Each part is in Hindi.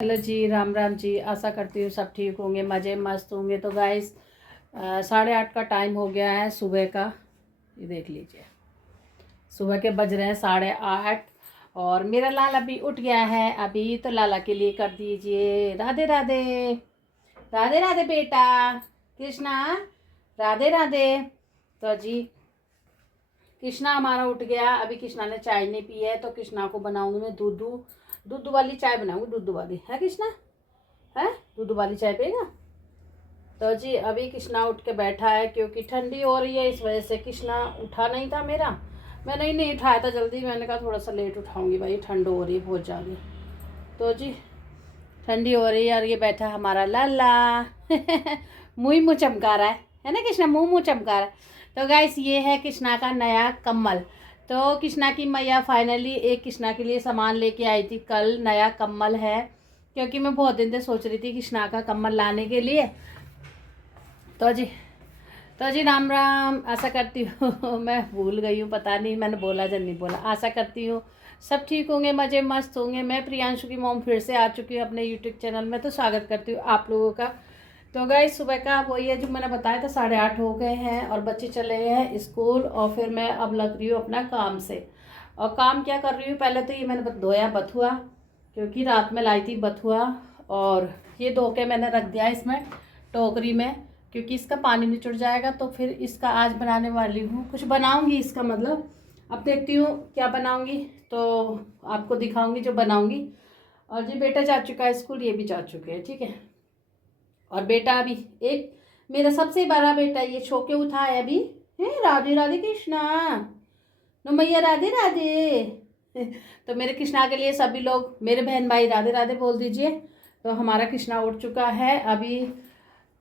हेलो जी, राम राम जी। आशा करती हूँ सब ठीक होंगे, मज़े मस्त होंगे। तो गाइस 8:30 का टाइम हो गया है सुबह का। ये देख लीजिए, सुबह के बज रहे हैं 8:30 और मेरा लाला भी उठ गया है अभी। तो लाला के लिए कर दीजिए राधे राधे। राधे राधे बेटा कृष्णा, राधे राधे। तो जी कृष्णा हमारा उठ गया अभी। कृष्णा ने चाय नहीं पी है तो कृष्णा को बनाऊंगी मैं दूध वाली चाय बनाऊंगी। दूध वाली है कृष्णा, है दूध वाली चाय पिएगा। तो जी अभी कृष्णा उठ के बैठा है क्योंकि ठंडी हो रही है, इस वजह से कृष्णा उठा नहीं था मेरा। मैंने ही नहीं उठाया था जल्दी, मैंने कहा थोड़ा सा लेट उठाऊंगी भाई, ठंड हो रही है बहुत ज़्यादा। तो जी ठंडी हो रही है और ये बैठा हमारा लाला मुँह चमका रहा है ना कृष्णा, मुँह चमका रहा है। तो गाइस ये है कृष्णा का नया कम्बल। तो कृष्णा की मैया फाइनली एक कृष्णा के लिए सामान लेके आई थी कल, नया कम्बल है। क्योंकि मैं बहुत दिन से सोच रही थी कृष्णा का कम्बल लाने के लिए। तो जी राम राम। आशा करती हूँ मैं भूल गई हूँ, पता नहीं मैंने बोला या नहीं बोला। आशा करती हूँ सब ठीक होंगे, मज़े मस्त होंगे। मैं प्रियांशु की मॉम फिर से आ चुकी हूँ अपने यूट्यूब चैनल में। तो स्वागत करती हूँ आप लोगों का। तो गाइस सुबह का वही है जो मैंने बताया था, 8:30 हो गए हैं और बच्चे चले गए हैं स्कूल। और फिर मैं अब लग रही हूँ अपना काम से। और काम क्या कर रही हूँ, पहले तो ये मैंने धोया बथुआ, क्योंकि रात में लाई थी बथुआ। और ये धो के मैंने रख दिया इसमें टोकरी में, क्योंकि इसका पानी निचुड़ जाएगा। तो फिर इसका आज बनाने वाली हूँ, कुछ बनाऊँगी इसका मतलब। अब देखती हूँ क्या बनाऊँगी, तो आपको दिखाऊँगी जो बनाऊँगी। और जी बेटा जा चुका है स्कूल, ये भी जा चुके हैं, ठीक है। और बेटा अभी एक मेरा सबसे बड़ा बेटा ये छो के उठा है अभी। है राधे राधे कृष्णा, नो मैया राधे राधे। तो मेरे कृष्णा के लिए सभी लोग, मेरे बहन भाई राधे राधे बोल दीजिए। तो हमारा कृष्णा उठ चुका है अभी।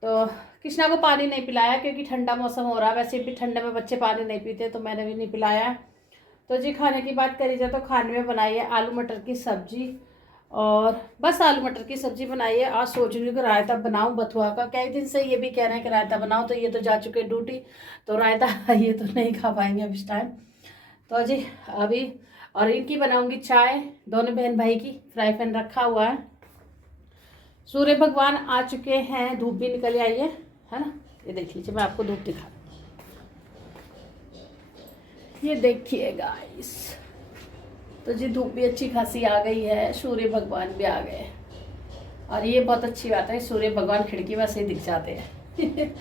तो कृष्णा को पानी नहीं पिलाया क्योंकि ठंडा मौसम हो रहा है, वैसे भी ठंडे में बच्चे पानी नहीं पीते, तो मैंने भी नहीं पिलाया। तो जी खाने की बात करी जाए तो खाने में बनाई है आलू मटर की सब्जी, और बस आलू मटर की सब्जी बनाई है। आज सोच रही हूँ कि रायता बनाऊँ बथुआ का। कई दिन से ये भी कह रहे हैं कि रायता बनाओ, तो ये तो जा चुके ड्यूटी, तो रायता ये तो नहीं खा पाएंगे अब इस टाइम। तो जी अभी और इनकी बनाऊंगी चाय, दोनों बहन भाई की। फ्राई पैन रखा हुआ है। सूर्य भगवान आ चुके हैं, धूप भी निकल आई है ना। ये देख लीजिए, मैं आपको धूप दिखा, ये देखिए गाइस। तो जी धूप भी अच्छी खासी आ गई है, सूर्य भगवान भी आ गए। और ये बहुत अच्छी बात है, सूर्य भगवान खिड़की में से ही दिख जाते हैं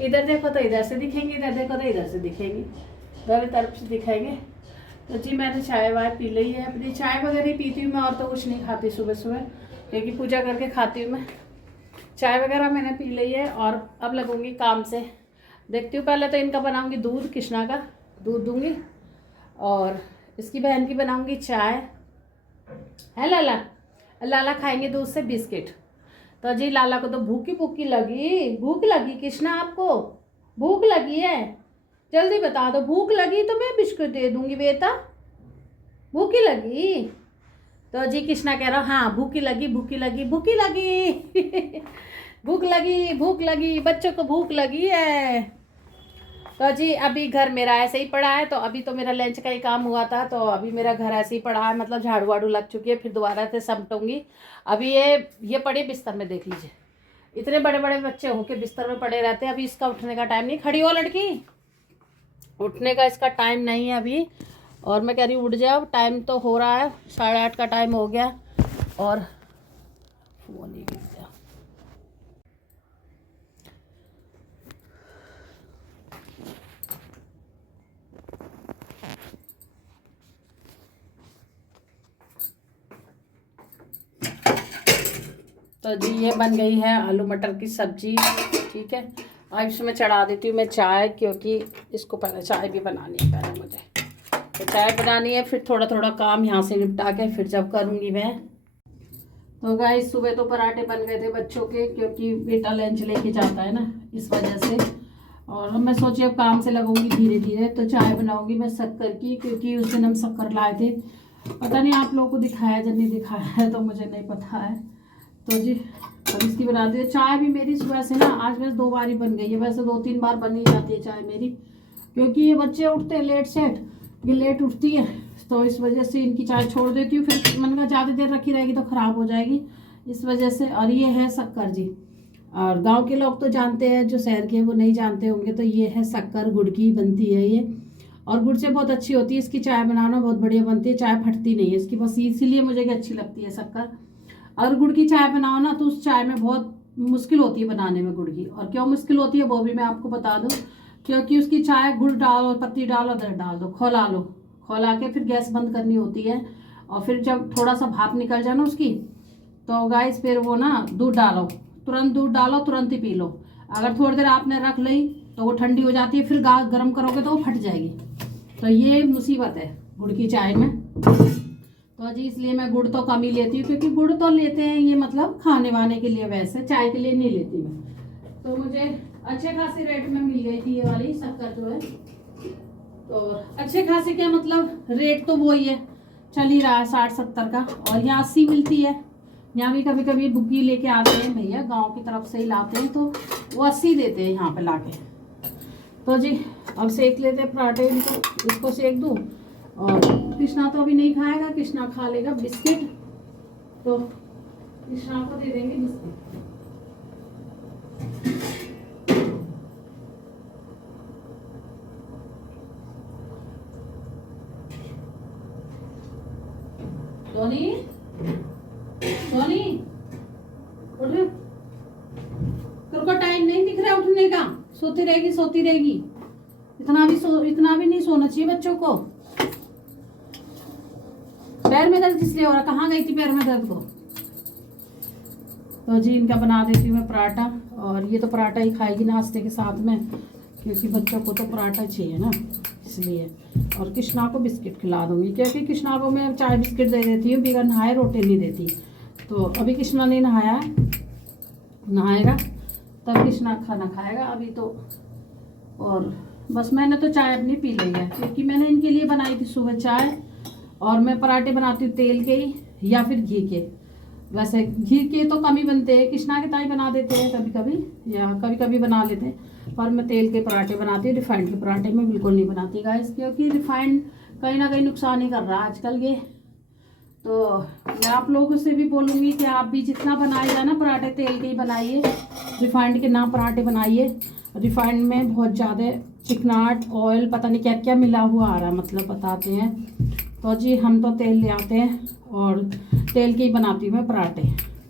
इधर देखो तो इधर से दिखेंगे, इधर देखो तो इधर से दिखेंगे, दोनों तरफ से दिखाएंगे। तो जी मैंने चाय वाय पी ली है अपनी। चाय वगैरह ही पीती हूँ मैं, और तो कुछ नहीं खाती सुबह सुबह, क्योंकि पूजा करके खाती हूँ मैं। चाय वगैरह मैंने पी ली है और अब लगूंगी काम से। देखती हूँ, पहले तो इनका बनाऊंगी दूध, कृष्णा का दूध दूंगी, और इसकी बहन की बनाऊंगी चाय। है लाला, लाला खाएंगे दूध से बिस्किट। तो जी लाला को तो भूखी लगी, भूख लगी कृष्णा आपको, भूख लगी है? जल्दी बता दो, भूख लगी तो मैं बिस्कुट दे दूंगी बेटा, भूखी लगी? तो जी कृष्णा कह रहा हाँ भूखी लगी, भूखी लगी, भूखी लगी भूख लगी, भूख लगी, बच्चों को भूख लगी है। तो जी अभी घर मेरा ऐसे ही पड़ा है। तो अभी तो मेरा लंच का ही काम हुआ था, तो अभी मेरा घर ऐसे ही पड़ा है, मतलब झाड़ू वाड़ू लग चुकी है, फिर दोबारा से समटूंगी। अभी ये पड़े बिस्तर में, देख लीजिए, इतने बड़े बड़े बच्चे होके बिस्तर में पड़े रहते हैं। अभी इसका उठने का टाइम नहीं, खड़ी हो लड़की, उठने का इसका टाइम नहीं है अभी। और मैं कह रही हूँ उठ जाओ, टाइम तो हो रहा है, 8:30 का टाइम हो गया। और वो नहीं गिर गया। तो जी ये बन गई है आलू मटर की सब्जी, ठीक है। अब इसमें चढ़ा देती हूँ मैं चाय, क्योंकि इसको पहले चाय भी बनानी है पहले मुझे। तो चाय बनानी है, फिर थोड़ा थोड़ा काम यहाँ से निपटा के फिर जब करूँगी मैं। तो गाइस सुबह तो पराठे बन गए थे बच्चों के, क्योंकि बेटा लंच लेके जाता है ना, इस वजह से। और मैं सोची अब काम से लगूंगी धीरे धीरे। तो चाय बनाऊंगी मैं शक्कर की, क्योंकि उस दिन हम शक्कर लाए थे। पता नहीं आप लोगों को दिखाया या नहीं दिखाया है, तो मुझे नहीं पता है। तो जी अब इसकी बना दी चाय भी मेरी सुबह से ना, आज वैसे 2 बार ही बन गई है, वैसे 2-3 बार बन ही जाती है चाय मेरी, क्योंकि ये बच्चे उठते हैं लेट सेट, ये लेट उठती है, तो इस वजह से इनकी चाय छोड़ देती हूँ। फिर मैंने कहा ज़्यादा देर रखी रहेगी तो ख़राब हो जाएगी, इस वजह से। और ये है शक्कर जी, और गांव के लोग तो जानते हैं, जो शहर के वो नहीं जानते होंगे। तो ये है शक्कर, गुड़ की बनती है ये, और गुड़ से बहुत अच्छी होती है। इसकी चाय बनाना बहुत बढ़िया बनती है, चाय फटती नहीं है इसकी, बस इसीलिए मुझे अच्छी लगती है शक्कर। अगर गुड़ की चाय बनाओ ना तो उस चाय में बहुत मुश्किल होती है बनाने में गुड़ की। और क्यों मुश्किल होती है वो भी मैं आपको बता दूं, क्योंकि उसकी चाय गुड़ डालो, पत्ती डालो, अदरक डाल दो, खौला लो, खौला के फिर गैस बंद करनी होती है। और फिर जब थोड़ा सा भाप निकल जाए ना उसकी, तो गाइस फिर वो ना दूध डालो, तुरंत दूध डालो, तुरंत ही पी लो। अगर थोड़ी देर आपने रख ली तो वो ठंडी हो जाती है, फिर गर्म करोगे तो वो फट जाएगी। तो ये मुसीबत है गुड़ की चाय में। तो जी इसलिए मैं गुड़ तो कम ही लेती हूँ, क्योंकि गुड़ तो लेते हैं ये मतलब खाने वाने के लिए, वैसे चाय के लिए नहीं लेती मैं। तो मुझे अच्छे खासे रेट में मिल गई थी ये वाली शक्कर जो है। तो अच्छे खासे क्या मतलब, रेट तो वही है, चल ही रहा है 60-70 का। और यहाँ 80 मिलती है। यहाँ भी कभी कभी बुग्गी लेके आते हैं भैया, गांव की तरफ से ही लाते हैं, तो वो 80 देते हैं यहाँ पे लाके। तो जी अब सेक लेते हैं पराठे इनको, इसको सेक दूँ। और कृष्णा तो अभी नहीं खाएगा, कृष्णा खा लेगा बिस्किट, तो कृष्णा को दे देंगे बिस्किट। सोनी, सोनी उठ, तेरे को टाइम नहीं दिख रहा उठने का, सोती रहेगी सोती रहेगी। इतना भी नहीं सोना चाहिए बच्चों को। पैर में दर्द किस लिए हो रहा, कहाँ गई थी पैर में दर्द को? तो जी इनका बना देती हूँ मैं पराठा। और ये तो पराठा ही खाएगी नाश्ते के साथ में, क्योंकि बच्चों को तो पराठा चाहिए ना, इसलिए। और कृष्णा को बिस्किट खिला दूंगी, क्योंकि कृष्णा को मैं चाय बिस्किट दे देती हूँ, बिना नहाए रोटी नहीं देती। तो अभी कृष्णा नहीं नहाया है, नहाएगा तब कृष्णा खाना खाएगा अभी तो। और बस मैंने तो चाय अपनी पी ली है, क्योंकि मैंने इनके लिए बनाई थी सुबह चाय। और मैं पराठे बनाती हूँ तेल के ही या फिर घी के। वैसे घी के तो कम ही बनते हैं, कृष्णा के ताई बना देते हैं कभी कभी, या कभी कभी बना लेते हैं। पर मैं तेल के पराठे बनाती हूँ, रिफाइंड के पराठे में बिल्कुल नहीं बनाती गाइस, क्योंकि रिफाइंड कहीं ना कहीं नुकसान ही कर रहा है आजकल ये। तो मैं आप लोगों से भी बोलूँगी कि आप भी जितना बनाए जाए ना पराठे तेल के ही बनाइए, रिफाइंड के ना पराठे बनाइए। रिफाइंड में बहुत ज़्यादा चिकनाट, ऑयल, पता नहीं क्या क्या मिला हुआ आ रहा है, मतलब बताते हैं। तो जी हम तो तेल ले आते हैं और तेल के ही बनाती हूँ मैं पराठे,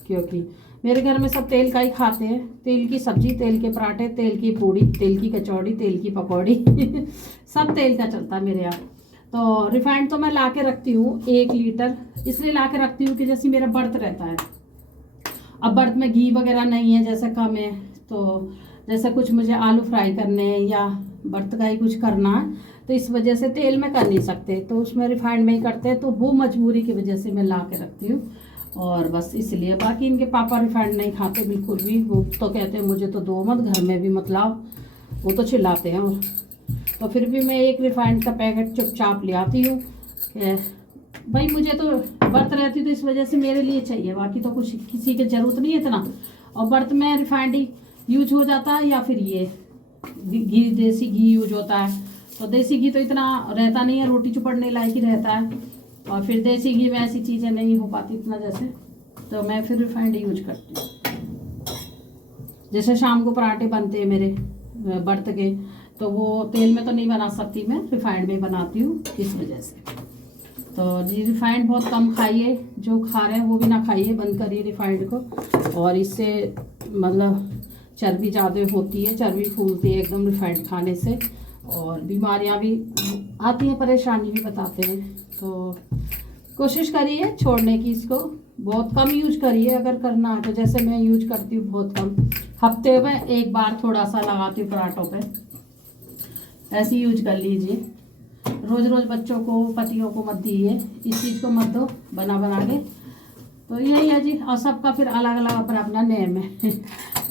क्योंकि मेरे घर में सब तेल का ही खाते हैं। तेल की सब्जी, तेल के पराठे, तेल की पूड़ी, तेल की कचौड़ी, तेल की पकौड़ी सब तेल का चलता है मेरे यहाँ। तो रिफाइंड तो मैं ला के रखती हूँ 1 लीटर, इसलिए ला के रखती हूँ कि जैसे मेरा व्रत रहता है। अब व्रत में घी वगैरह नहीं है, जैसे कम है, तो जैसे कुछ मुझे आलू फ्राई करने हैं या व्रत का ही कुछ करना है, तो इस वजह से तेल में कर नहीं सकते, तो उसमें रिफाइंड में ही करते हैं। तो वो मजबूरी की वजह से मैं ला के रखती हूँ, और बस इसलिए। बाकी इनके पापा रिफाइंड नहीं खाते बिल्कुल भी, वो तो कहते हैं मुझे तो दो मत, घर में भी मत लाओ, वो तो चिल्लाते हैं। तो फिर भी मैं 1 रिफाइंड का पैकेट चुपचाप ले आती हूँ। भाई मुझे तो व्रत रहती तो इस वजह से मेरे लिए चाहिए, बाकी तो कुछ किसी की ज़रूरत नहीं है इतना। और व्रत में रिफाइंड ही यूज हो जाता है, या फिर ये घी, देसी घी यूज होता है। तो देसी घी तो इतना रहता नहीं है, रोटी चुपड़ने लायक ही रहता है। और फिर देसी घी में ऐसी चीज़ें नहीं हो पाती इतना जैसे, तो मैं फिर रिफाइंड यूज करती हूँ। जैसे शाम को पराठे बनते हैं मेरे व्रत के, तो वो तेल में तो नहीं बना सकती मैं, रिफाइंड में बनाती हूँ इस वजह से। तो जी रिफाइंड बहुत कम खाइए, जो खा रहे हैं वो भी ना खाइए, बंद करिए रिफाइंड को। और इससे मतलब चर्बी ज़्यादा होती है, चर्बी फूलती है एकदम रिफाइंड खाने से, और बीमारियां भी आती हैं, परेशानी भी बताते हैं। तो कोशिश करिए छोड़ने की, इसको बहुत कम यूज करिए अगर करना है तो। जैसे मैं यूज करती हूँ बहुत कम, हफ्ते में 1 बार थोड़ा सा लगाती हूँ पराठों पे, ऐसे ही यूज कर लीजिए। रोज़ रोज़ बच्चों को, पतियों को मत दीजिए, इस चीज़ को मत दो बना बना के। तो यही है जी, और सबका फिर अलग अलग अपना अपना नेम है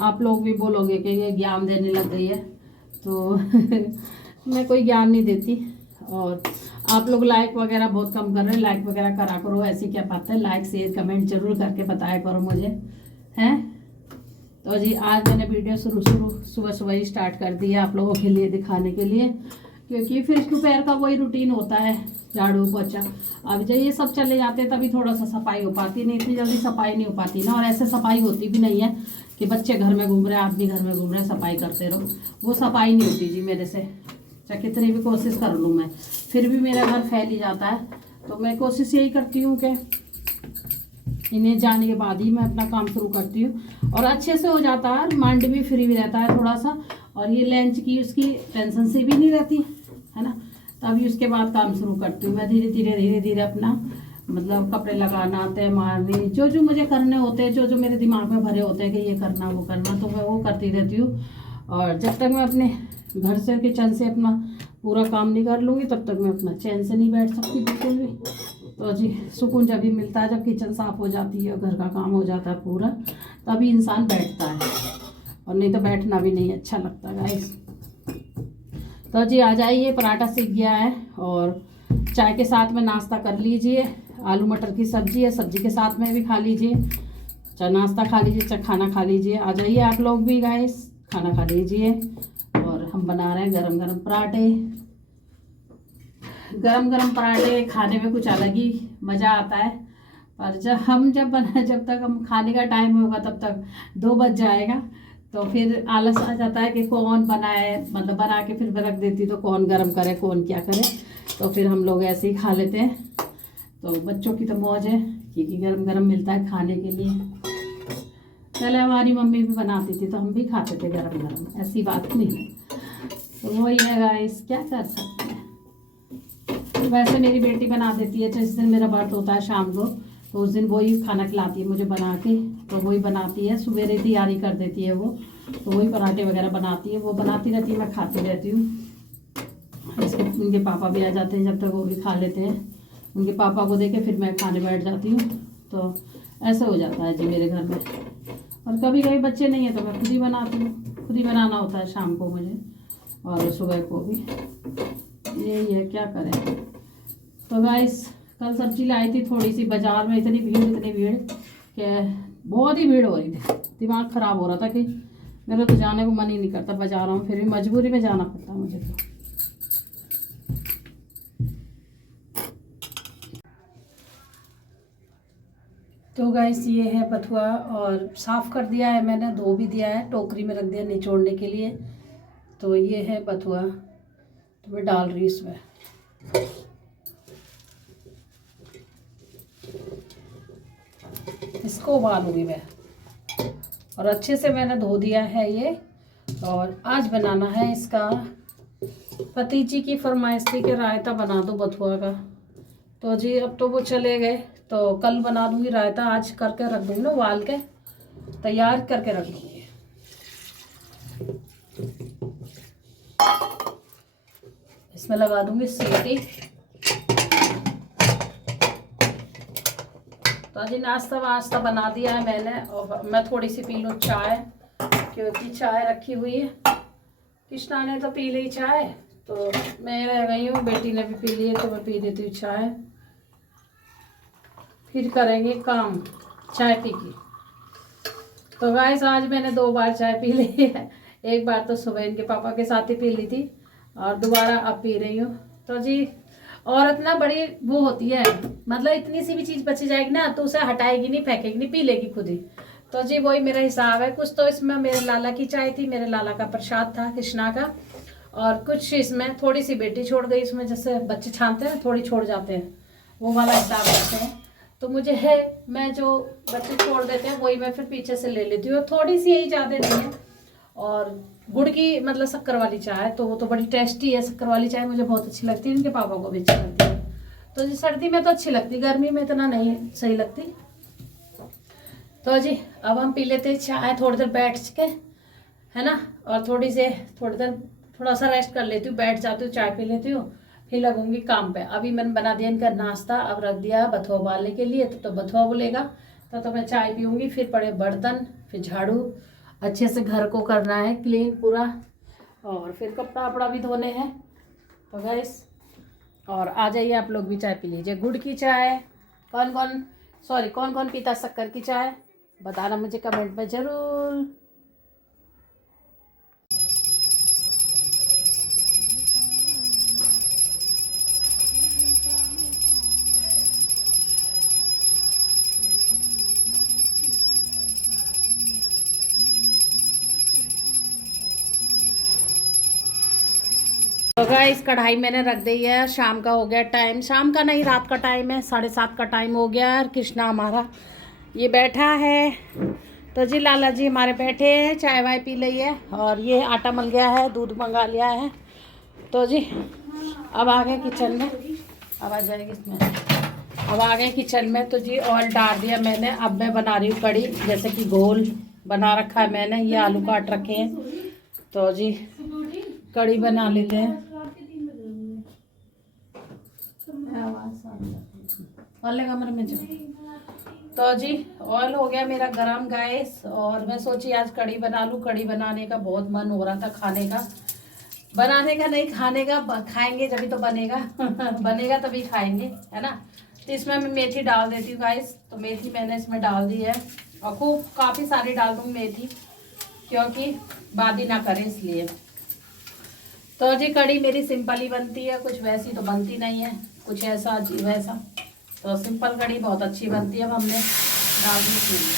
आप लोग भी बोलोगे कि ये ज्ञान देने लग गई है, तो मैं कोई ज्ञान नहीं देती। और आप लोग लाइक वगैरह बहुत कम कर रहे हैं, लाइक वगैरह करा करो, ऐसी क्या बात है, लाइक शेयर कमेंट जरूर करके बताया करो मुझे, हैं। तो जी आज मैंने वीडियो सुबह सुबह ही स्टार्ट कर दी है आप लोगों के लिए दिखाने के लिए, क्योंकि फिर दोपहर का वही रूटीन होता है, झाड़ू पोछा। अब जब ये सब चले जाते हैं तभी थोड़ा सा सफाई हो पाती, नहीं इतनी जल्दी सफाई नहीं हो पाती ना। और ऐसे सफाई होती भी नहीं है कि बच्चे घर में घूम रहे हैं, आदमी घर में घूम रहे हैं, सफाई करते रहो, वो सफाई नहीं होती जी मेरे से। चाहे कितनी भी कोशिश कर लूँ मैं, फिर भी मेरा घर फैल ही जाता है। तो मैं कोशिश यही करती हूँ कि इन्हें जाने के बाद ही मैं अपना काम शुरू करती हूँ, और अच्छे से हो जाता है, माइंड भी फ्री भी रहता है थोड़ा सा, और ये लंच की उसकी टेंशन से भी नहीं रहती है ना। तभी उसके बाद काम शुरू करती हूँ मैं, धीरे धीरे अपना मतलब कपड़े लगाना, तय मारनी, जो जो मुझे करने होते हैं, जो जो मेरे दिमाग में भरे होते हैं कि ये करना वो करना, तो मैं वो करती रहती हूँ। और जब तक मैं अपने घर से किचन से अपना पूरा काम नहीं कर लूँगी तब तक मैं अपना चैन से नहीं बैठ सकती बिल्कुल भी। तो जी सुकून जब भी मिलता है, जब किचन साफ़ हो जाती है, घर का काम हो जाता है पूरा, तभी इंसान बैठता है, और नहीं तो बैठना भी नहीं अच्छा लगता गाइस। तो जी आ जाइए, पराठा सीख गया है, और चाय के साथ में नाश्ता कर लीजिए। आलू मटर की सब्जी है, सब्जी के साथ में भी खा लीजिए, चाहे नाश्ता खा लीजिए चाहे खाना खा लीजिए। आ जाइए आप लोग भी गाइस, खाना खा लीजिए। और हम बना रहे हैं गरम गरम पराठे। गरम गरम पराठे खाने में कुछ अलग ही मज़ा आता है, पर जब तक हम खाने का टाइम होगा तब तक 2 बज जाएगा, तो फिर आलस आ जाता है कि कौन बनाए, मतलब बना के फिर रख देती तो कौन गरम करे कौन क्या करे, तो फिर हम लोग ऐसे ही खा लेते हैं। तो बच्चों की तो मौज है क्योंकि गरम गरम मिलता है खाने के लिए। पहले हमारी मम्मी भी बनाती थी तो हम भी खाते थे गरम गरम, ऐसी बात नहीं है। तो वही है गाइस, क्या कर सकते हैं। वैसे मेरी बेटी बना देती है, जिस दिन मेरा बर्थ होता है शाम को, तो उस दिन वही खाना खिलाती है मुझे बना के, तो वही बनाती है, सवेरे तैयारी कर देती है वो, तो वही पराठे वगैरह बनाती है, वो बनाती रहती है, मैं खाती रहती हूँ। उनके पापा भी आ जाते हैं, जब तक वो भी खा लेते हैं, उनके पापा को देके फिर मैं खाने बैठ जाती हूँ। तो ऐसा हो जाता है जी मेरे घर में। और कभी कभी बच्चे नहीं है तो मैं खुद ही बनाती हूँ, खुद ही बनाना होता है शाम को मुझे और सुबह को भी, यही है, क्या करें। तो गाइस कल सब्जी लाई थी थोड़ी सी, बाजार में इतनी भीड़ कि बहुत ही भीड़ हो रही थी, दिमाग ख़राब हो रहा था कि मेरा तो जाने को मन ही नहीं करता बाजारों में, फिर भी मजबूरी में जाना पड़ता मुझे। तो गाइस ये है बथुआ, और साफ़ कर दिया है मैंने, धो भी दिया है, टोकरी में रख दिया निचोड़ने के लिए। तो ये है बथुआ, तो मैं डाल रही हूँ इसमें। इसको उबालूंगी मैं, और अच्छे से मैंने धो दिया है ये। और आज बनाना है इसका, भतीजी की फरमाइश थी कि रायता बना दो बथुआ का, तो जी अब तो वो चले गए, तो कल बना दूंगी रायता, आज करके रख दूंगी ना, उबाल के तैयार करके रख दूंगी। इसमें लगा दूंगी सीटी। तो जी नाश्ता वास्ता बना दिया है मैंने, और मैं थोड़ी सी पी लूँ चाय, क्योंकि चाय रखी हुई है। कृष्णा ने तो पी ली चाय, तो मैं रह गई हूँ, बेटी ने भी पी ली है, तो मैं पी देती हूँ चाय, फिर करेंगे काम चाय पी की। तो गाइस आज मैंने 2 बार चाय पी ली है, एक बार तो सुबह इनके पापा के साथ ही पी ली थी, और दोबारा अब पी रही हूँ। तो जी औरत ना बड़ी वो होती है, मतलब इतनी सी भी चीज़ बची जाएगी ना तो उसे हटाएगी नहीं, फेंकेगी नहीं, पी लेगी खुद ही। तो जी वही मेरा हिसाब है। कुछ तो इसमें मेरे लाला की चाय थी, मेरे लाला का प्रसाद था कृष्णा का, और कुछ इसमें थोड़ी सी बेटी छोड़ गई, इसमें जैसे बच्चे छानते हैं थोड़ी छोड़ जाते हैं, वो वाला हिसाब रखते हैं। तो मुझे है, मैं जो बच्चे छोड़ देते हैं वही मैं फिर पीछे से ले लेती हूँ, थोड़ी सी यही, ज़्यादा नहीं है। और गुड़ की मतलब शक्कर वाली चाय, तो वो तो बड़ी टेस्टी है, शक्कर वाली चाय मुझे बहुत अच्छी लगती है, इनके पापा को भी अच्छी लगती है। तो जी सर्दी में तो अच्छी लगती, गर्मी में इतना नहीं सही लगती। तो जी अब हम पी लेते हैं चाय, थोड़ी देर बैठ के, है ना, और थोड़ी देर थोड़ा सा रेस्ट कर लेती हूँ, बैठ जाती हूँ, चाय पी लेती हूँ, फिर लगूंगी काम पे। अभी मैंने बना दिया इनका नाश्ता, अब रख दिया बथुआ उबालने के लिए, तो बथुआ बोलेगा, तो मैं चाय पीऊँगी, फिर पड़े बर्तन, फिर झाड़ू, अच्छे से घर को करना है क्लीन पूरा, और फिर कपड़ा वपड़ा भी धोने हैं। तो गाइस और आ जाइए आप लोग भी चाय पी लीजिए, गुड़ की चाय, कौन कौन पीता शक्कर की चाय, बताना मुझे कमेंट में ज़रूर। तो गाइस कढ़ाई मैंने रख दी है। शाम का हो गया टाइम, शाम का नहीं रात का टाइम है, 7:30 का टाइम हो गया। और कृष्णा हमारा ये बैठा है। तो जी लाला जी हमारे बैठे हैं, चाय वाय पी ली है और ये आटा मल गया है, दूध मंगा लिया है। तो जी अब आ गए किचन में, अब आ जाएगी इसमें, अब आ गए किचन में। तो जी ऑयल डाल दिया मैंने। अब मैं बना रही हूँ कड़ी, जैसे कि घोल बना रखा है मैंने, ये आलू काट रखे हैं। तो जी कड़ी बना लेते हैं। वाले कमरे में जाओ। तो जी ऑयल हो गया मेरा गरम गैस, और मैं सोची आज कड़ी बना लूँ। कड़ी बनाने का बहुत मन हो रहा था, खाने का, बनाने का नहीं खाने का। खाएंगे जभी तो बनेगा बनेगा तभी खाएंगे, है ना। तो इसमें मैं मेथी डाल देती हूँ गाइस। तो मेथी मैंने इसमें डाल दी है, और खूब काफ़ी सारी डाल दूँगी मेथी, क्योंकि बादी ना करे इसलिए। तो जी कड़ी मेरी सिंपल ही बनती है, कुछ वैसी तो बनती नहीं है, कुछ ऐसा अजीब वैसा। तो सिंपल कड़ी बहुत अच्छी बनती है। अब हमने डाल दी चीनी।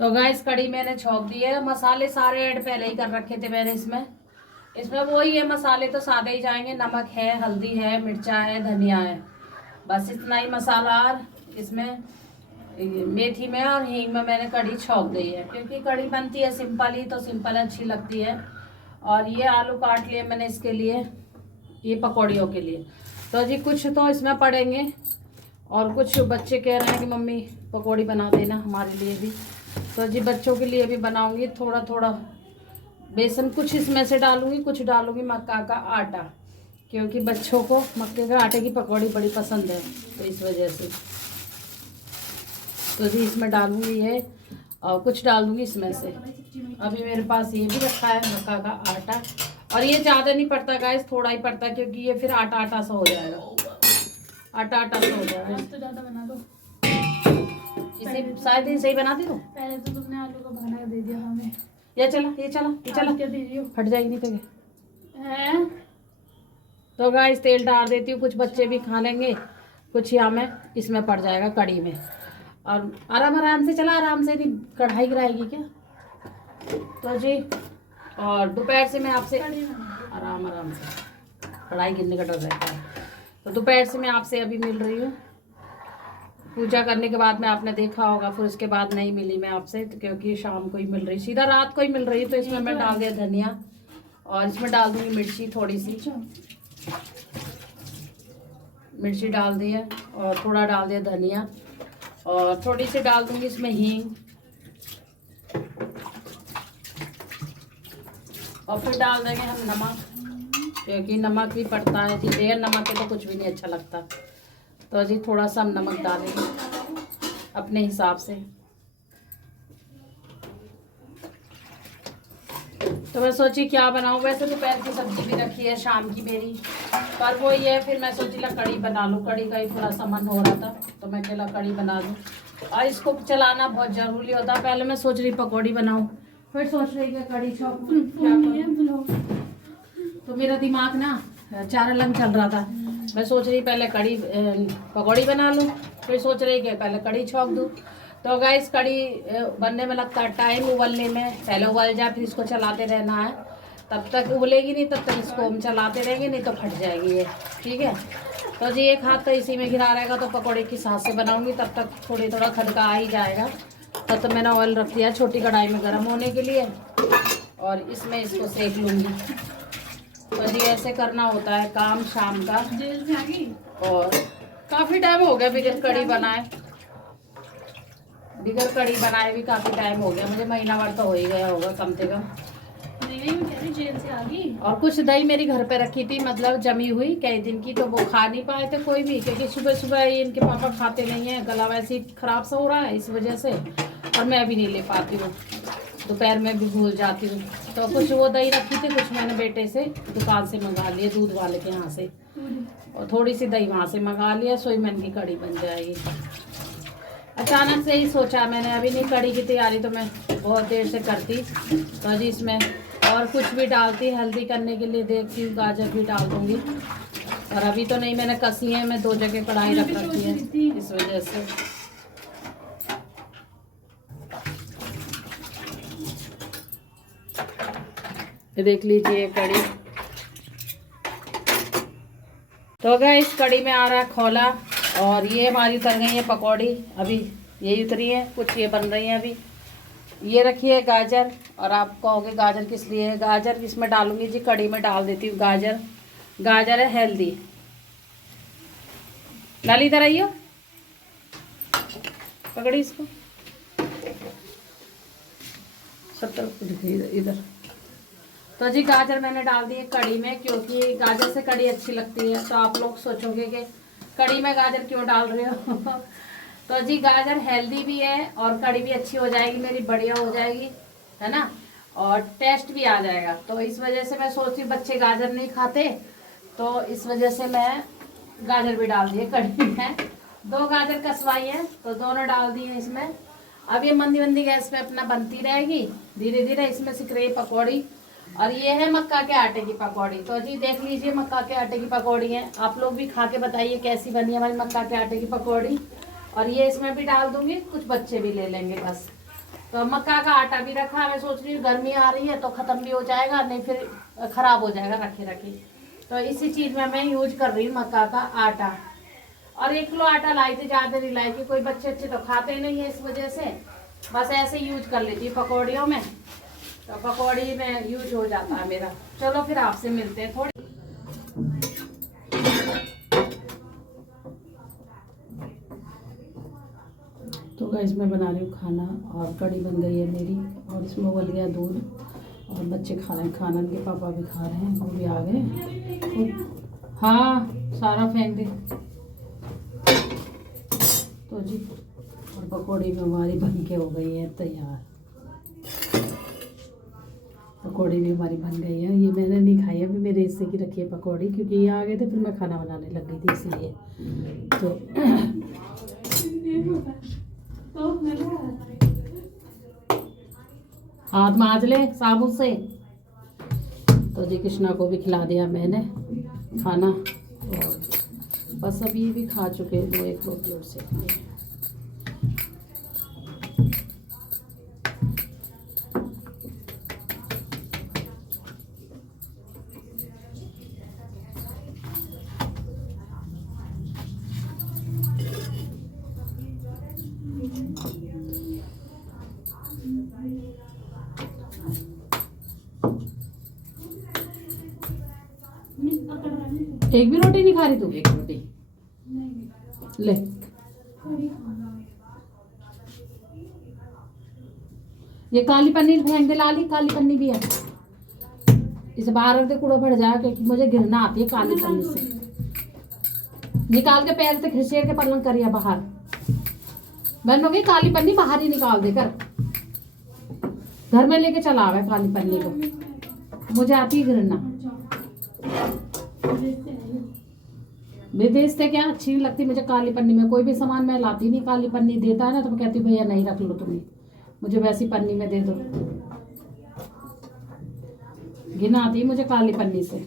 तो गाइस कड़ी मैंने छौंक दी है। मसाले सारे ऐड पहले ही कर रखे थे मैंने इसमें वही है, मसाले तो सादे ही जाएंगे। नमक है, हल्दी है, मिर्चा है, धनिया है, बस इतना ही मसाला। इसमें मेथी में और हींग में मैंने कड़ी छौंक दी है, क्योंकि कड़ी बनती है सिंपल ही, तो सिंपल अच्छी लगती है। और ये आलू काट लिए मैंने इसके लिए, ये पकौड़ियों के लिए। तो जी कुछ तो इसमें पड़ेंगे, और कुछ बच्चे कह रहे हैं कि मम्मी पकौड़ी बना देना हमारे लिए भी। तो जी बच्चों के लिए भी बनाऊंगी। थोड़ा थोड़ा बेसन कुछ इसमें से डालूंगी, कुछ डालूंगी मक्का का आटा, क्योंकि बच्चों को मक्के का आटे की पकौड़ी बड़ी पसंद है, तो इस वजह से। तो जी इसमें डालूंगी ये, और कुछ डाल दूंगी इसमें से। अभी मेरे पास ये भी रखा है मक्का का आटा, और ये ज़्यादा नहीं पड़ता गाइस, थोड़ा ही पड़ता, क्योंकि ये फिर आटा आटा सा हो जाएगा, आटा आटा सा हो जाएगा। तो ज़्यादा बना दो, इसे शायद ही सही बनाती हो। पहले तो तुमने आलू का बना दे दिया हमें। ये चला क्या दे रही हो? फट जाएगी नहीं तो हैं? तो गाइस तेल डाल देती हूँ, कुछ बच्चे भी खा लेंगे, कुछ यहाँ में इसमें पड़ जाएगा कड़ी में। और आराम से चला, आराम से, नहीं कढ़ाई गिराएगी क्या। तो जी और दोपहर से मैं आपसे आराम से, कढ़ाई गिरने का डर रहता है। तो दोपहर से मैं आपसे अभी मिल रही हूँ। पूजा करने के बाद में आपने देखा होगा, फिर उसके बाद नहीं मिली मैं आपसे, तो क्योंकि शाम को ही मिल रही, सीधा रात को ही मिल रही। तो इसमें मैं डाल दिया धनिया, और इसमें डाल दूंगी मिर्ची, थोड़ी सी मिर्ची डाल दी है, और थोड़ा डाल दिया धनिया, और थोड़ी सी डाल दूंगी इसमें हींग, और फिर डाल देंगे हम नमक, क्योंकि नमक भी पड़ता है जी, बगैर नमक के तो कुछ भी नहीं अच्छा लगता। तो जी थोड़ा सा हम नमक डालेंगे अपने हिसाब से। तो मैं सोची क्या बनाऊं, वैसे दोपहर की सब्जी भी रखी है शाम की मेरी, पर वो ये फिर मैं सोची ला कड़ी बना लूँ। कड़ी का ही थोड़ा सा मन हो रहा था, तो मैं कहला कड़ी बना दूँ, और इसको चलाना बहुत ज़रूरी होता है। पहले मैं सोच रही पकौड़ी बनाऊँ, फिर सोच रही कि कड़ी छौंक क्या। तो मेरा दिमाग ना चार अलग चल रहा था। मैं सोच रही पहले कड़ी पकौड़ी बना लूँ, फिर सोच रही कि पहले कड़ी छौंक दूँ। तो गाइस कड़ी बनने में लगता है टाइम, उबलने में। पहले उबल जाए, फिर इसको चलाते रहना है, तब तक उबलेगी नहीं, तब तक इसको हम चलाते रहेंगे, नहीं तो फट जाएगी ये, ठीक है। तो जी एक हाथ तो इसी में घिरा रहेगा, तो पकौड़े किस हाथ से बनाऊंगी, तब तक थोड़ा खदका आ ही जाएगा। तब तो मैंने ऑयल रख दिया छोटी कढ़ाई में गर्म होने के लिए, और इसमें इसको सेक लूँगी। तो जी ऐसे करना होता है काम शाम का। और काफ़ी टाइम हो गया बिगर कड़ी बनाए भी काफ़ी टाइम हो गया मुझे, महीना भर तो हो ही गया होगा कम से कम। नहीं जेल से आ गई। और कुछ दही मेरी घर पे रखी थी, मतलब जमी हुई कई दिन की, तो वो खा नहीं पाए थे कोई भी, क्योंकि सुबह सुबह इनके पापा खाते नहीं है, गला वैसे ही खराब सा हो रहा है इस वजह से, और मैं अभी नहीं ले पाती हूँ, दोपहर में भी भूल जाती हूँ। तो कुछ वो दही रखी थी, कुछ मैंने बेटे से दुकान से मंगा लिए, दूध वाले के यहाँ से, और थोड़ी सी दही वहाँ से मंगा लिया, सोई मन की कड़ी बन जाएगी। अचानक से ही सोचा मैंने, अभी नहीं कड़ी की तैयारी तो मैं बहुत देर से करती। तो जी इसमें और कुछ भी डालती, हल्दी करने के लिए देखती हूँ, गाजर भी डाल दूँगी, और अभी तो नहीं मैंने कसी है, मैं 2 जगह कढ़ाई रख रखी है इस वजह से। ये देख लीजिए कड़ी। तो गाइस कड़ी में आ रहा है खोला, और ये हमारी उतर गई है पकौड़ी, अभी यही उतरी है, कुछ ये बन रही है अभी। ये रखी है गाजर, और आप कहोगे गाजर किस लिए है? गाजर इसमें डालूंगी जी, कड़ी में डाल देती हूँ गाजर। गाजर है हेल्दी। लाली इधर आइयो, पकड़ी इसको, सब तरफ दिखिए इधर। तो जी गाजर मैंने डाल दी है कड़ी में, क्योंकि गाजर से कड़ी अच्छी लगती है। तो आप लोग सोचोगे कि कड़ी में गाजर क्यों डाल रहे हो तो जी गाजर हेल्दी भी है, और कड़ी भी अच्छी हो जाएगी मेरी, बढ़िया हो जाएगी, है ना, और टेस्ट भी आ जाएगा। तो इस वजह से मैं सोचती हूँ बच्चे गाजर नहीं खाते, तो इस वजह से मैं गाजर भी डाल दिए कड़ी में। 2 गाजर कसवाई है तो दोनों डाल दिए इसमें। अब ये मंदी मंदी गैस पे अपना बनती रहेगी, धीरे धीरे इसमें सिक रही पकौड़ी। और ये है मक्का के आटे की पकौड़ी। तो जी देख लीजिए मक्का के आटे की पकौड़ी है, आप लोग भी खा के बताइए कैसी बनी है हमारी मक्का के आटे की पकौड़ी। और ये इसमें भी डाल दूंगी, कुछ बच्चे भी ले लेंगे बस। तो मक्का का आटा भी रखा, मैं सोच रही हूँ गर्मी आ रही है तो ख़त्म भी हो जाएगा, नहीं फिर ख़राब हो जाएगा रखे रखे। तो इसी चीज़ में मैं यूज कर रही हूँ मक्का का आटा। और 1 किलो आटा लाई थी, ज़्यादा नहीं लाई थी, कोई बच्चे अच्छे तो खाते नहीं है, इस वजह से बस ऐसे यूज कर लेती पकौड़ियों में। तो पकौड़ी में यूज हो जाता है मेरा। चलो फिर आपसे मिलते हैं थोड़ी। तो गाइस मैं बना रही हूँ खाना, और कड़ी बन गई है मेरी, और इसमें उबल गया दूध, और बच्चे खा रहे हैं खाना, इनके पापा भी खा रहे हैं, वो भी आ गए। हाँ सारा फेंक दे। तो जी और पकौड़ी भी हमारी बन के हो गई है तैयार। पकौड़ी भी हमारी बन गई है, ये मैंने नहीं खाई अभी, मेरे हिस्से की रखी है पकौड़ी, क्योंकि ये आ गए थे फिर मैं खाना बनाने लग गई थी इसलिए। तो हाथ मांज ले साबुन से। तो जी कृष्णा को भी खिला दिया मैंने खाना, और बस अभी ये भी खा चुके हैं, 1 रोटी और सेक ली। एक भी रोटी नहीं खा रही तू? 1 रोटी ले। ये काली पन्नी फेंक दे लाली, काली पन्नी भी है, इसे बाहर रख दे, कूड़ा भर जाए, क्योंकि मुझे घिरना आती है काली पन्नी से। निकाल के पैर से खिसेड़ के पलंग करिए बाहर। बहनों की काली पन्नी बाहर ही निकाल दे कर, घर में लेके चला गया काली पन्नी को, मुझे आती है घिरना। विदेश से क्या अच्छी नहीं लगती मुझे काली पन्नी में, कोई भी सामान मैं लाती नहीं, काली पन्नी देता है ना तो मैं कहती हूँ भैया नहीं रख लो तुम्हें, मुझे वैसी पन्नी में दे दो। घिन आती है मुझे काली पन्नी से,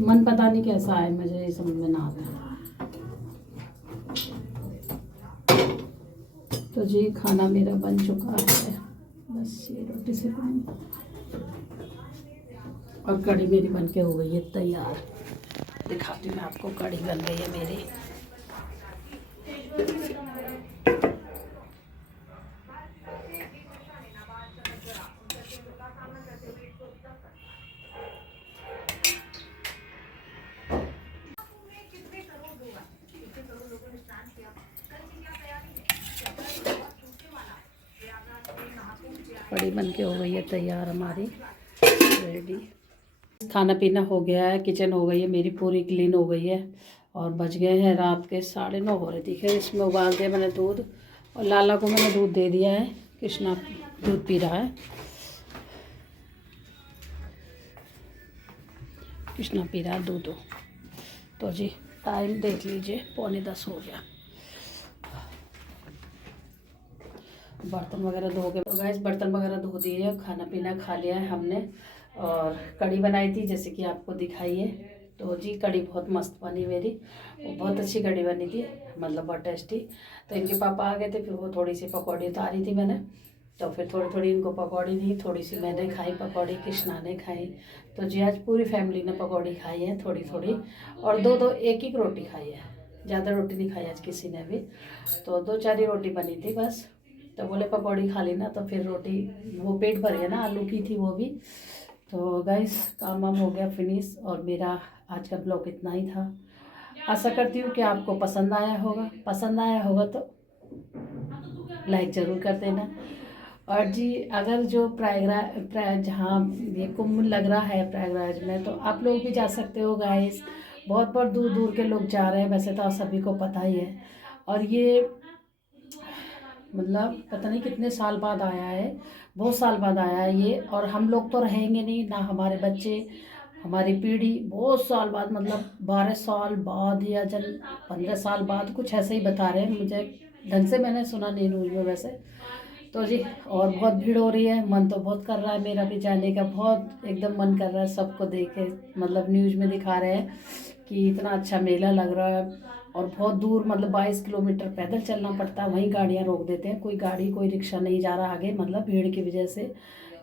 मन पता नहीं कैसा है, मुझे ये समझ में ना आता। तो जी खाना मेरा बन चुका है, बस ये रोटी से और कड़ी मेरी बन के हो गई है तैयार। दिखाती हूँ मैं आपको, कड़ी बन गई है मेरी। कड़ी बन के हो गई है तैयार हमारी, रेडी। खाना पीना हो गया है, किचन हो गई है मेरी पूरी क्लीन हो गई है, और बज गए हैं रात के 9:30 हो रहे थे। इसमें उबाल दिया मैंने दूध, और लाला को मैंने दूध दे दिया है, कृष्णा दूध पी रहा है, कृष्णा पी रहा है दूध। तो जी टाइम देख लीजिए 9:45 हो गया। बर्तन वगैरह धो के, गाइस बर्तन वगैरह धो दिए, खाना पीना खा लिया है हमने, और कड़ी बनाई थी जैसे कि आपको दिखाई है। तो जी कड़ी बहुत मस्त बनी मेरी, वो बहुत अच्छी कड़ी बनी थी, मतलब बहुत टेस्टी। तो इनके पापा आ गए थे, फिर वो थोड़ी सी पकौड़ी उतारी थी मैंने, तो फिर थोड़ी थोड़ी इनको पकौड़ी दी, थोड़ी सी मैंने खाई पकौड़ी, कृष्णा ने खाई। तो जी आज पूरी फैमिली ने पकौड़ी खाई है थोड़ी थोड़ी, और दो दो एक एक रोटी खाई है, ज़्यादा रोटी नहीं खाई आज किसी ने भी। तो 2-4 ही रोटी बनी थी बस। तो बोले पकौड़ी खा ली ना, तो फिर रोटी वो पेट भर गया ना, आलू की थी वो भी। तो गाइस काम वाम हो गया फिनिश, और मेरा आज का ब्लॉग इतना ही था। आशा करती हूँ कि आपको पसंद आया होगा, पसंद आया होगा तो लाइक ज़रूर कर देना। और जी अगर जो प्रयागराज जहाँ ये कुंभ लग रहा है प्रयागराज में, तो आप लोग भी जा सकते हो गाइस। बहुत बहुत दूर दूर के लोग जा रहे हैं, वैसे तो आप सभी को पता ही है। और ये मतलब पता नहीं कितने साल बाद आया है, बहुत साल बाद आया है ये। और हम लोग तो रहेंगे नहीं ना, हमारे बच्चे, हमारी पीढ़ी बहुत साल बाद, मतलब 12 साल बाद या 15 साल बाद, कुछ ऐसे ही बता रहे हैं, मुझे ढंग से मैंने सुना नहीं न्यूज़ में वैसे। तो जी और बहुत भीड़ हो रही है, मन तो बहुत कर रहा है मेरा भी जाने का, बहुत एकदम मन कर रहा है सबको देखे, मतलब न्यूज़ में दिखा रहे हैं कि इतना अच्छा मेला लग रहा है। और बहुत दूर, मतलब 22 किलोमीटर पैदल चलना पड़ता है, वहीं गाड़ियाँ रोक देते हैं, कोई गाड़ी कोई रिक्शा नहीं जा रहा आगे, मतलब भीड़ की वजह से,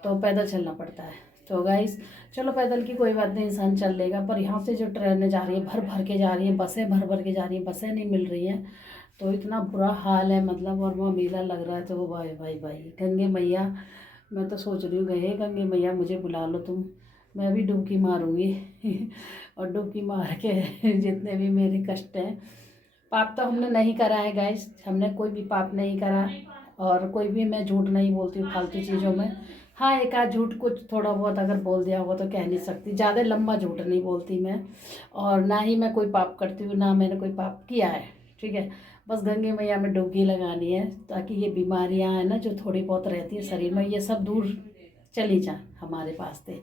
तो पैदल चलना पड़ता है। तो गाइस चलो पैदल की कोई बात नहीं, इंसान चल लेगा, पर यहाँ से जो ट्रेनें जा रही है भर भर के जा रही हैं, बसें भर भर के जा रही हैं, बसें नहीं मिल रही हैं, तो इतना बुरा हाल है मतलब। और वहाँ मेला लग रहा है, तो वो भाई भाई भाई गंगे मैया, मैं तो सोच रही हूँ गए गंगे मैया मुझे बुला लो तुम, मैं भी डुबकी मारूंगी और डुबकी मार के जितने भी मेरे कष्ट हैं, पाप तो हमने नहीं करा है गाइस, हमने कोई भी पाप नहीं करा, और कोई भी मैं झूठ नहीं बोलती हूँ फालतू चीज़ों में। हाँ एक आध झूठ कुछ थोड़ा बहुत अगर बोल दिया होगा तो कह नहीं सकती, ज़्यादा लंबा झूठ नहीं बोलती मैं, और ना ही मैं कोई पाप करती हूँ, ना मैंने कोई पाप किया है, ठीक है। बस गंगे मैया में डुबकी लगानी है, ताकि ये बीमारियाँ हैं ना जो थोड़ी बहुत रहती है शरीर में, ये सब दूर चली जाए हमारे पास से।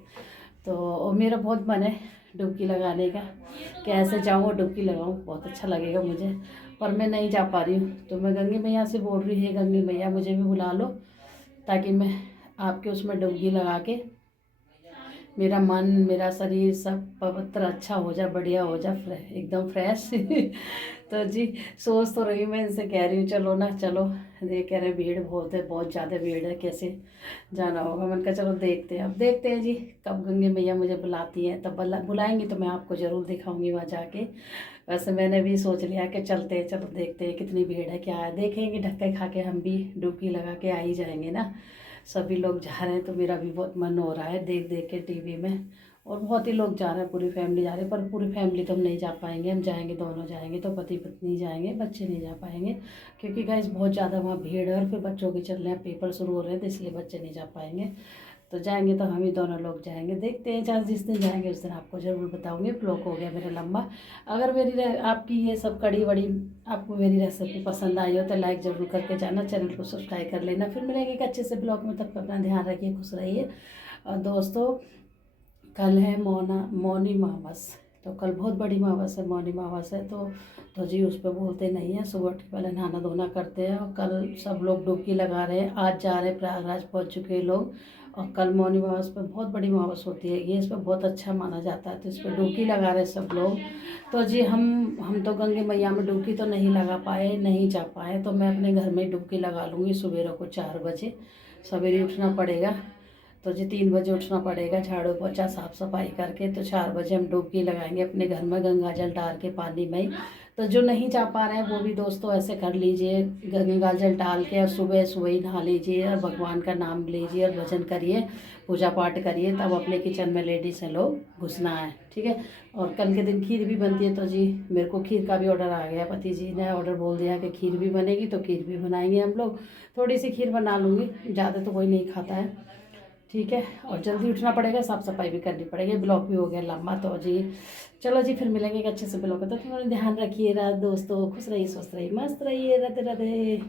तो मेरा बहुत मन है डुबकी लगाने का, कैसे जाऊँ और डुबकी लगाऊँ, बहुत अच्छा लगेगा मुझे, पर मैं नहीं जा पा रही हूँ। तो मैं गंगे मैया से बोल रही है, गंगे मैया मुझे भी बुला लो, ताकि मैं आपके उसमें डुबकी लगा के मेरा मन मेरा शरीर सब पवित्र अच्छा हो जाए, बढ़िया हो जाए, एकदम फ्रेश तो जी सोच तो रही हूँ, मैं इनसे कह रही हूँ चलो ना चलो, ये कह रहे भीड़ बहुत है, बहुत ज़्यादा भीड़ है, कैसे जाना होगा। मैंने कहा चलो देखते हैं, अब देखते हैं जी कब गंगे मैया मुझे बुलाती हैं, तब बुलाएंगी तो मैं आपको ज़रूर दिखाऊंगी वहाँ जाके। वैसे मैंने भी सोच लिया कि चलते हैं, चलो देखते हैं कितनी भीड़ है क्या है, देखेंगे धक्के खा के हम भी डुबकी लगा के आ ही जाएंगे ना। सभी लोग जा रहे हैं तो मेरा भी बहुत मन हो रहा है देख देख के टीवी में, और बहुत ही लोग जा रहे हैं, पूरी फैमिली जा रही है, पर पूरी फैमिली तो हम नहीं जा पाएंगे, हम जाएंगे दोनों जाएंगे, तो पति पत्नी जाएंगे, बच्चे नहीं जा पाएंगे, क्योंकि गाइस बहुत ज़्यादा वहाँ भीड़ है, और फिर बच्चों के चल रहे हैं, पेपर शुरू हो रहे हैं, तो इसलिए बच्चे नहीं जा पाएंगे। तो जाएंगे तो हम ही दोनों लोग जाएंगे, देखते हैं, चाहे जिस दिन जाएंगे उस दिन आपको ज़रूर बताऊँगी। ब्लॉग हो गया मेरा लंबा, अगर आपकी ये सब कड़ी वड़ी आपको मेरी रेसिपी पसंद आई हो तो लाइक ज़रूर करके जाना, चैनल को सब्सक्राइब कर लेना। फिर मिलेंगे एक अच्छे से ब्लॉग में, तब तक अपना ध्यान रखिए, खुश रहिए। और दोस्तों कल है मौनी अमावस, तो कल बहुत बड़ी अमावस है, मौनी अमावस है, तो जी उस पर बोलते नहीं है, सुबह उठ के पहले नहाना धोना करते हैं, और कल सब लोग डुबकी लगा रहे हैं, आज जा रहे हैं प्रयागराज पहुंच चुके हैं लोग, और कल मौनी अमावस पर बहुत बड़ी अमावस होती है ये, इस पर बहुत अच्छा माना जाता है, तो इस पर डुबकी लगा रहे हैं सब लोग। तो जी हम तो गंगे मैया में डुबकी तो नहीं लगा पाए, नहीं जा पाए, तो मैं अपने घर में डुबकी लगा लूँगी सवेरे को 4 बजे, सवेरे उठना पड़ेगा, तो जी 3 बजे उठना पड़ेगा, झाड़ू पोछा साफ़ सफाई करके, तो 4 बजे हम डुबकी लगाएंगे अपने घर में गंगा जल डाल के पानी में। तो जो नहीं जा पा रहे हैं वो भी दोस्तों ऐसे कर लीजिए, गंगा जल डाल के और सुबह सुबह ही नहा लीजिए, और भगवान का नाम लीजिए, और भजन करिए, पूजा पाठ करिए, तब अपने किचन में लेडीज़ हैं लोग घुसना है, ठीक है। और कल के दिन खीर भी बनती है, तो जी मेरे को खीर का भी ऑर्डर आ गया, पति जी ने ऑर्डर बोल दिया कि खीर भी बनेगी, तो खीर भी बनाएंगे हम लोग, थोड़ी सी खीर बना लूँगी, ज़्यादा तो कोई नहीं खाता है, ठीक है। और जल्दी उठना पड़ेगा, साफ़ सफाई भी करनी पड़ेगी, ब्लॉग भी हो गया लंबा, तो जी चलो जी फिर मिलेंगे एक अच्छे से ब्लॉग, तो तुम्हारा ध्यान रखिए, रात दोस्तों खुश रहिए, स्वस्थ रहिए, मस्त रहिए, राधे राधे।